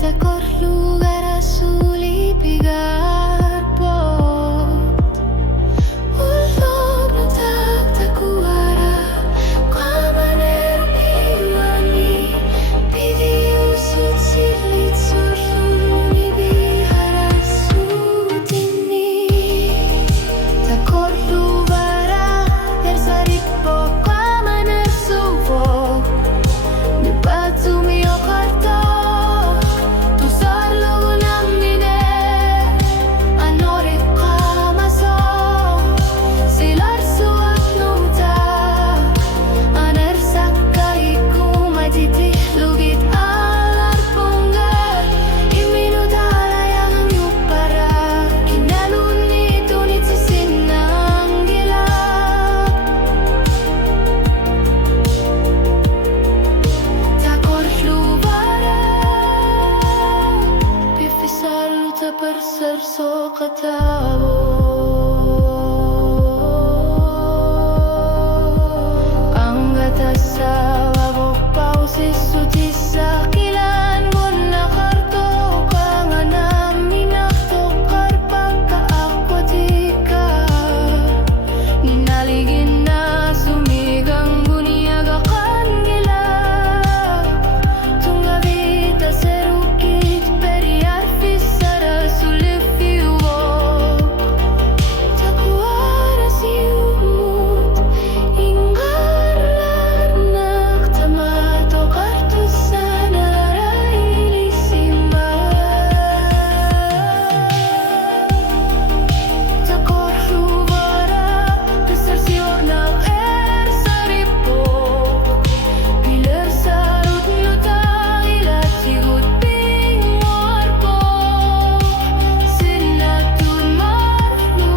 takor lugar azul y pigar po ulog no tagtakuara kamanero piwani pidi usut silit suruni bihara sutini takor lugara der saripo kamaner suvo batu mio karta tu sarlo gunamine anore kamaso silar suak nuta anar sakai kumatiti lugit alar punggar iminutala yang nyupara kinaluni tunit sisinang gila takor lubara bifisar luta bersarso katao anggata sawa bokpau sisutisa kilan guna karto kanganam minakto karpaka akwatika ninaligin na sumigang guniaga kangila tungavita serukit periar fisara sulifiwo takuara siumut ingarlar naktamato kartusana railisima takor lubara besar siornak saripo pilar sarut nutang ilat sigut pingor po sinatun marlu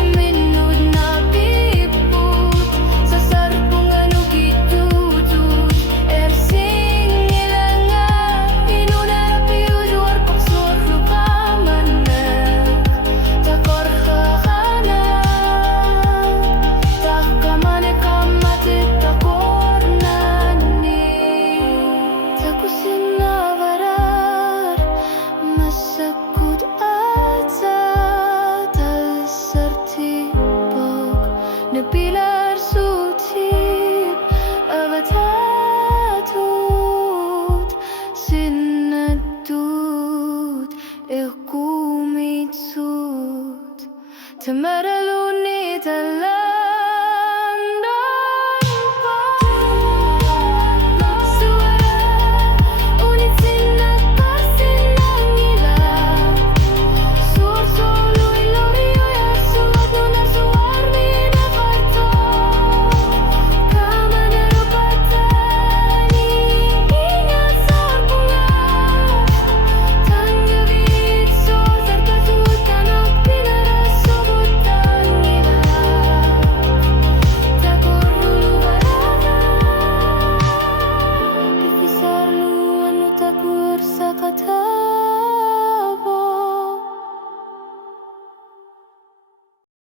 iminud na piput sa sarpungan ukitutut ersing ilanga inunara piujuar paksor lukamanak takor kakana takamane kamate takor nani takusina